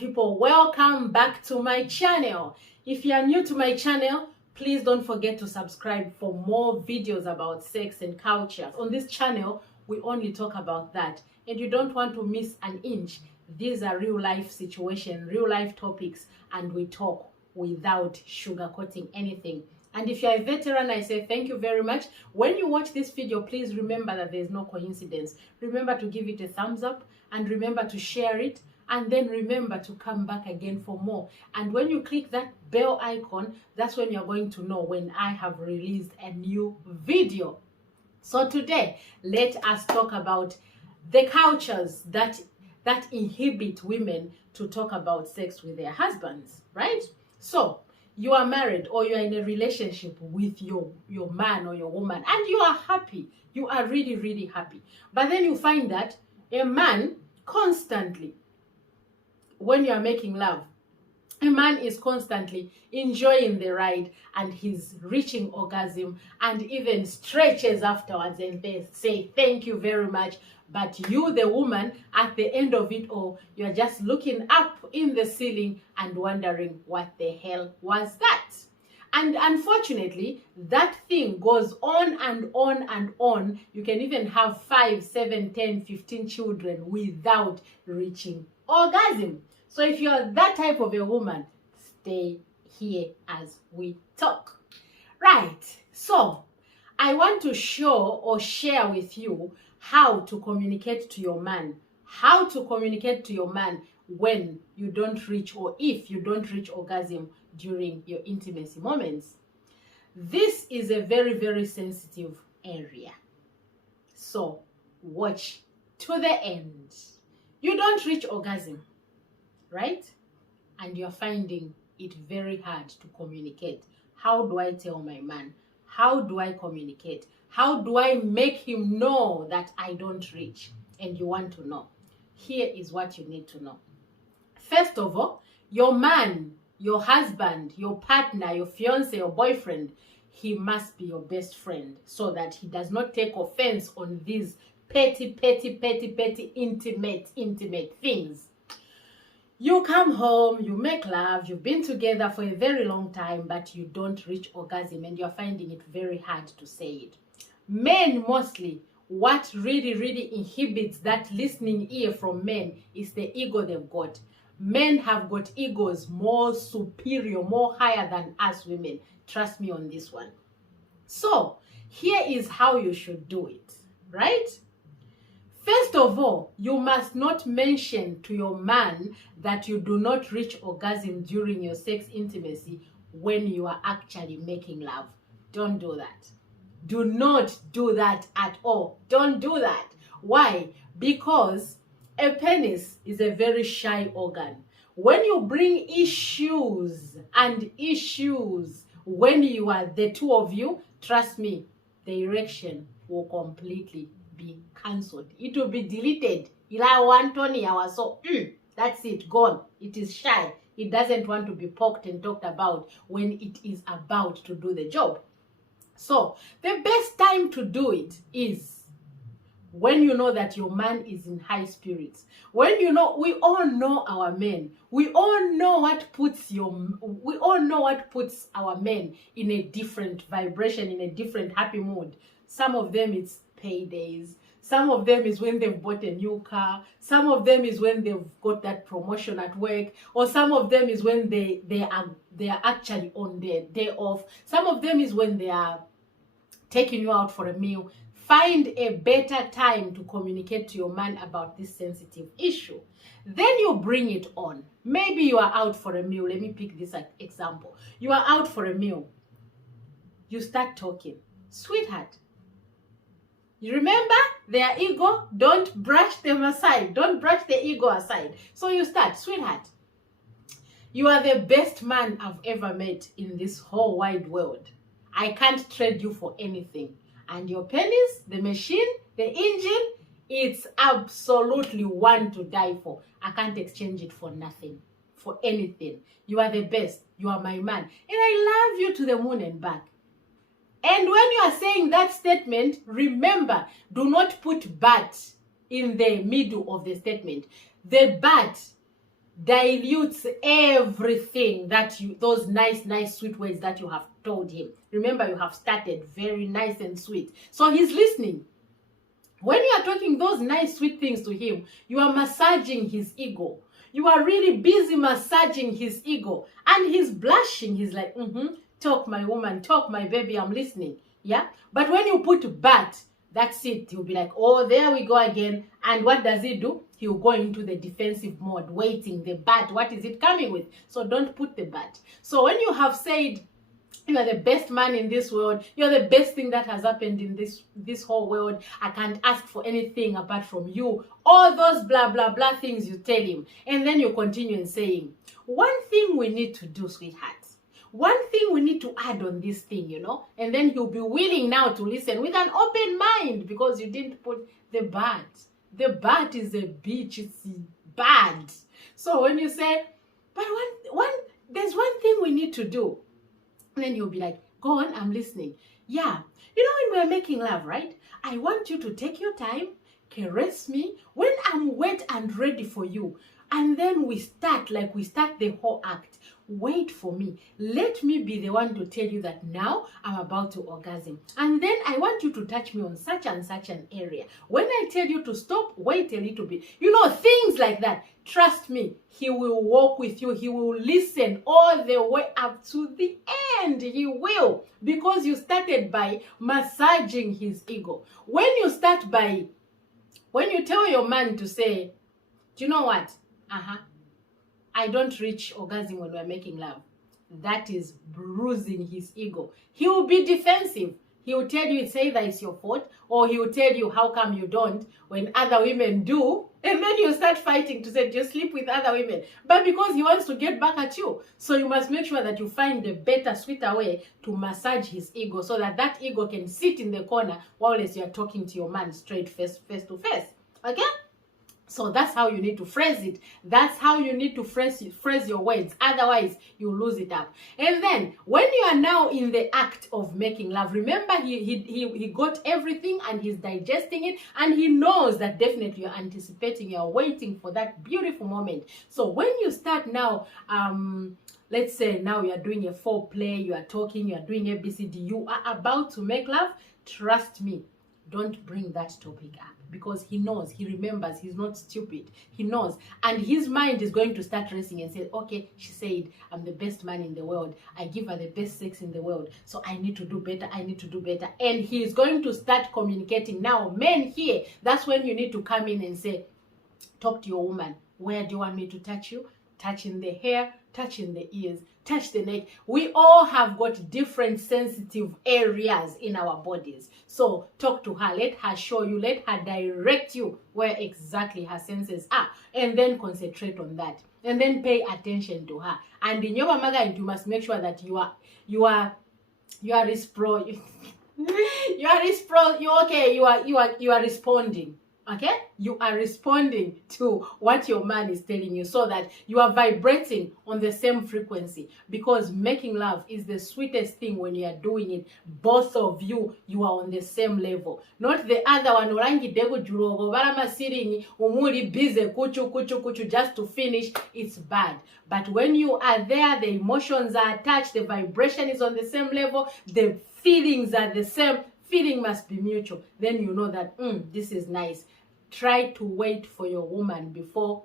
people, welcome back to my channel. If you are new to my channel, please don't forget to subscribe for more videos about sex and culture. On this channel, we only talk about that, and you don't want to miss an inch. These are real life situations, real life topics, and we talk without sugarcoating anything. And if you're a veteran, I say thank you very much. When you watch this video, please remember that there's no coincidence. Remember to give it a thumbs up, and remember to share it, and then remember to come back again for more. And when you click that bell icon, that's when you're going to know when I have released a new video. So today, let us talk about the cultures that inhibit women to talk about sex with their husbands, right? So you are married or you are in a relationship with your man or your woman, and you are happy. You are really, really happy. But then you find that a man constantly, when you are making love, a man is constantly enjoying the ride, and he's reaching orgasm and even stretches afterwards and they say thank you very much. But you, the woman, at the end of it all, you're just looking up in the ceiling and wondering what the hell was that? And unfortunately, that thing goes on and on and on. You can even have 5, 7, 10, 15 children without reaching orgasm. So if you're that type of a woman, stay here as we talk. Right, so I want to show or share with you how to communicate to your man. How to communicate to your man when you don't reach, or if you don't reach orgasm during your intimacy moments. This is a very, very sensitive area. So watch to the end. You don't reach orgasm, right? And you're finding it very hard to communicate. How do I tell my man? How do I communicate? How do I make him know that I don't reach? And you want to know. Here is what you need to know. First of all, your man, your husband, your partner, your fiance, your boyfriend, he must be your best friend so that he does not take offense on these petty, intimate things. You come home, you make love, you've been together for a very long time, but you don't reach orgasm and you're finding it very hard to say it. Men mostly, what really inhibits that listening ear from men is the ego they've got. Men have got egos more superior, more higher than us women. Trust me on this one. So here is how you should do it, right? First of all, you must not mention to your man that you do not reach orgasm during your sex intimacy when you are actually making love. Don't do that. Do not do that at all. Don't do that. Why? Because a penis is a very shy organ. When you bring issues when you are the two of you, trust me, the erection will completely be cancelled. It will be deleted. That's it, gone. It is shy. It doesn't want to be poked and talked about when it is about to do the job. So the best time to do it is when you know that your man is in high spirits. When you know, we all know our men. We all know what puts our men in a different vibration, in a different happy mood. Some of them it's paydays. Some of them is when they've bought a new car. Some of them is when they've got that promotion at work. Or some of them is when they are actually on their day off. Some of them is when they are taking you out for a meal. Find a better time to communicate to your man about this sensitive issue. Then you bring it on. Maybe you are out for a meal. Let me pick this example. You are out for a meal. You start talking. Sweetheart, you remember their ego? Don't brush them aside. Don't brush the ego aside. So you start, sweetheart, you are the best man I've ever met in this whole wide world. I can't trade you for anything. And your penis, the machine, the engine, it's absolutely one to die for. I can't exchange it for nothing, for anything. You are the best. You are my man. And I love you to the moon and back. And when you are saying that statement, remember, do not put but in the middle of the statement. The but dilutes everything that those nice sweet words that you have told him. Remember, you have started very nice and sweet, so he's listening. When you are talking those nice sweet things to him, you are massaging his ego. You are really busy massaging his ego, and he's blushing. He's like, talk my woman, talk my baby, I'm listening. Yeah, but when you put but, that's it. He'll be like, oh, there we go again. And what does he do? He'll go into the defensive mode, waiting. The but, what is it coming with? So don't put the but. So when you have said, you are the best man in this world, you're the best thing that has happened in this whole world, I can't ask for anything apart from you, all those blah blah blah things you tell him, and then you continue and saying, one thing we need to do, sweetheart, one thing we need to add on this thing, and then he'll be willing now to listen with an open mind, because you didn't put the but. The but is a bitch, it's bad. So when you say, but there's one thing we need to do, and then you'll be like, go on, I'm listening. Yeah, when we're making love, right? I want you to take your time, caress me when I'm wet and ready for you. And then we start the whole act. Wait for me. Let me be the one to tell you that now I'm about to orgasm. And then I want you to touch me on such and such an area. When I tell you to stop, wait a little bit. Things like that. Trust me, he will walk with you. He will listen all the way up to the end. He will. Because you started by massaging his ego. When you tell your man to say, do you know what? I don't reach orgasm when we're making love. That is bruising his ego. He will be defensive. He will tell you it's either it's your fault, or he will tell you how come you don't when other women do. And then you start fighting to say just sleep with other women. But because he wants to get back at you. So you must make sure that you find the better, sweeter way to massage his ego, so that ego can sit in the corner while you are talking to your man straight face to face. Okay? So that's how you need to phrase it. That's how you need to phrase your words. Otherwise, you lose it up. And then, when you are now in the act of making love, remember he got everything and he's digesting it, and he knows that definitely you're anticipating, you're waiting for that beautiful moment. So when you start now, let's say now you are doing a foreplay, you are talking, you are doing ABCD, you are about to make love, trust me, don't bring that topic up, because he knows, he remembers, he's not stupid. He knows, and his mind is going to start racing and say, okay, she said I'm the best man in the world, I give her the best sex in the world, so I need to do better, and he is going to start communicating. Now, men here, that's when you need to come in and say, talk to your woman. Where do you want me to touch you? Touch in the hair, touch in the ears, touch the neck. We all have got different sensitive areas in our bodies. So talk to her, let her show you, let her direct you where exactly her senses are, and then concentrate on that, and then pay attention to her. And in your mama, you must make sure that you are responding. Okay, you are responding to what your man is telling you, so that you are vibrating on the same frequency, because making love is the sweetest thing when you are doing it. Both of you are on the same level, not the other one busy kuchu just to finish. It's bad. But when you are there, the emotions are attached, the vibration is on the same level, the feelings are the same. Feeling must be mutual. Then you know that this is nice. Try to wait for your woman before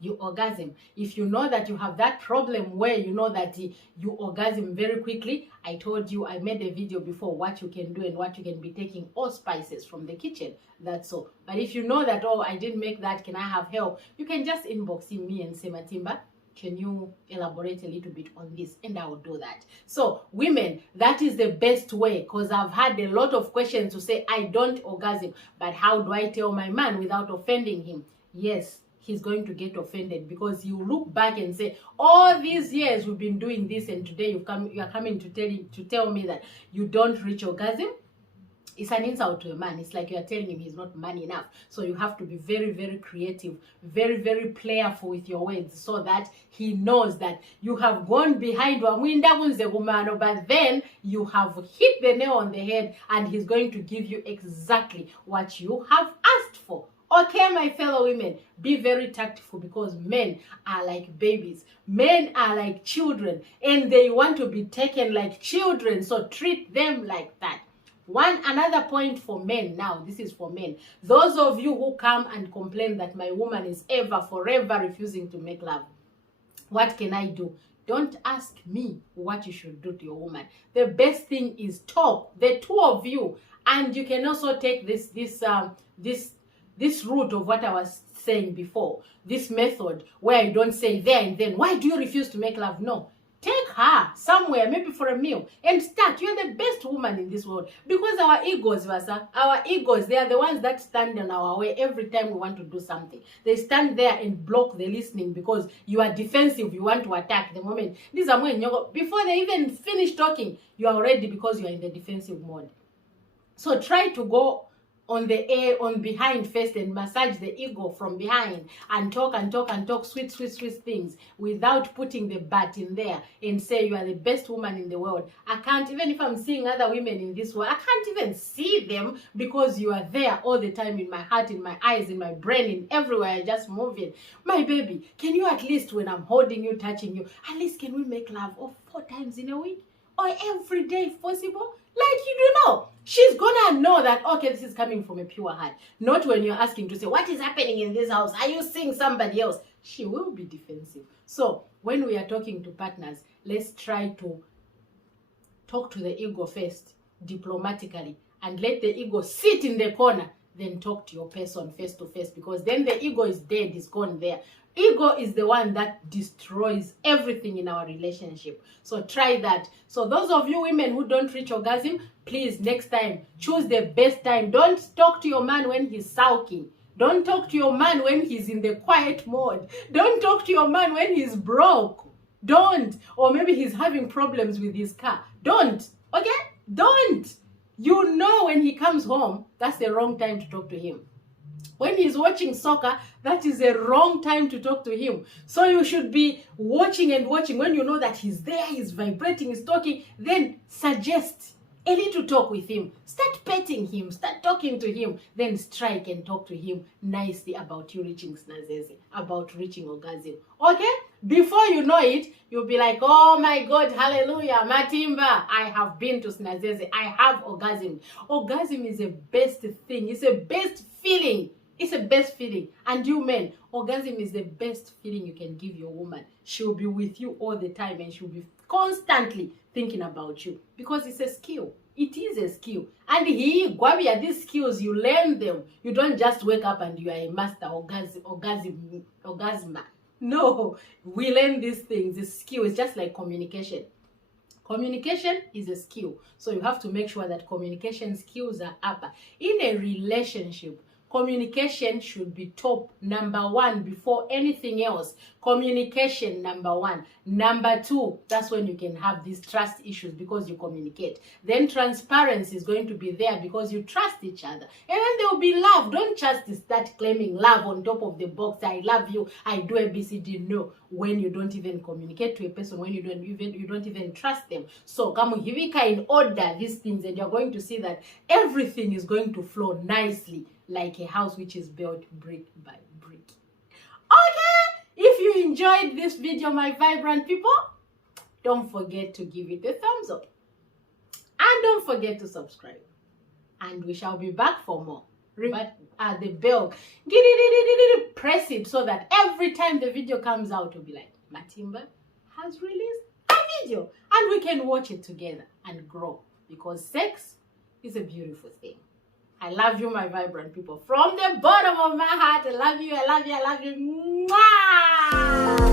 you orgasm. If you know that you have that problem where you know that you orgasm very quickly, I told you, I made a video before what you can do and what you can be taking, all spices from the kitchen. That's all. But if you know that, oh, I didn't make that, can I have help? You can just inbox me and say, Matimba, can you elaborate a little bit on this? And I will do that. So women, that is the best way, because I've had a lot of questions to say, I don't orgasm, but how do I tell my man without offending him? Yes, he's going to get offended, because you look back and say, all these years we've been doing this, and today you are coming to tell me that you don't reach orgasm. It's an insult to a man. It's like you are telling him he's not man enough. So you have to be very, very creative, very, very playful with your words, so that he knows that you have gone behind, but then you have hit the nail on the head, and he's going to give you exactly what you have asked for. Okay, my fellow women, be very tactful, because men are like babies. Men are like children, and they want to be taken like children, so treat them like that. Another point for men now, this is for men. Those of you who come and complain that my woman is forever refusing to make love, what can I do? Don't ask me what you should do to your woman. The best thing is talk, the two of you, and you can also take this route of what I was saying before, this method where you don't say there and then, why do you refuse to make love? No. Take her somewhere, maybe for a meal, and start. You're the best woman in this world. Because our egos, they are the ones that stand in our way every time we want to do something. They stand there and block the listening because you are defensive. You want to attack the moment. Before they even finish talking, you are already, because you are in the defensive mode. So try to go on behind first and massage the ego from behind and talk sweet things without putting the butt in there and say you are the best woman in the world. I can't, even if I'm seeing other women in this world, I can't even see them because you are there all the time in my heart, in my eyes, in my brain, in everywhere, just moving. My baby, can you at least, when I'm holding you, touching you, at least can we make love 4 times in a week? Or every day if possible? Like, you do know. She's gonna know that, okay, this is coming from a pure heart. Not when you're asking to say, what is happening in this house? Are you seeing somebody else? She will be defensive. So when we are talking to partners, let's try to talk to the ego first, diplomatically, and let the ego sit in the corner. Then talk to your person face to face, because then the ego is dead, is gone there. Ego is the one that destroys everything in our relationship. So try that. So those of you women who don't reach orgasm, please, next time, choose the best time. Don't talk to your man when he's sulking. Don't talk to your man when he's in the quiet mode. Don't talk to your man when he's broke. Don't. Or maybe he's having problems with his car. Don't. Okay? Don't. You know when he comes home, that's the wrong time to talk to him. When he's watching soccer, that is a wrong time to talk to him. So you should be watching and watching. When you know that he's there, he's vibrating, he's talking, then suggest a little talk with him. Start petting him, start talking to him, then strike and talk to him nicely about you reaching snazeze, about reaching orgasm. Okay? Before you know it, you'll be like, oh my God, hallelujah, Matimba, I have been to snazeze, I have orgasm. Orgasm is the best thing, it's the best feeling. It's the best feeling. And you men, orgasm is the best feeling you can give your woman. She'll be with you all the time and she'll be constantly thinking about you, because it's a skill. It is a skill. And these skills, you learn them. You don't just wake up and you are a master orgasmer. No, we learn these things. It's skill. It's just like communication. Communication is a skill. So you have to make sure that communication skills are up. In a relationship, communication should be top number 1 before anything else. Communication number 1. Number 2, that's when you can have these trust issues, because you communicate. Then transparency is going to be there because you trust each other. And then there will be love. Don't just start claiming love on top of the box. I love you, I do ABCD. No, when you don't even communicate to a person, when you don't even trust them. So Kamuhivika in order these things, and you're going to see that everything is going to flow nicely, like a house which is built brick by brick. Okay, if you enjoyed this video, my vibrant people, don't forget to give it a thumbs up. And don't forget to subscribe. And we shall be back for more. Remember the bell. Press it so that every time the video comes out, you'll be like, Matimba has released a video. And we can watch it together and grow. Because sex is a beautiful thing. I love you, my vibrant people. From the bottom of my heart, I love you, I love you, I love you. Mwah!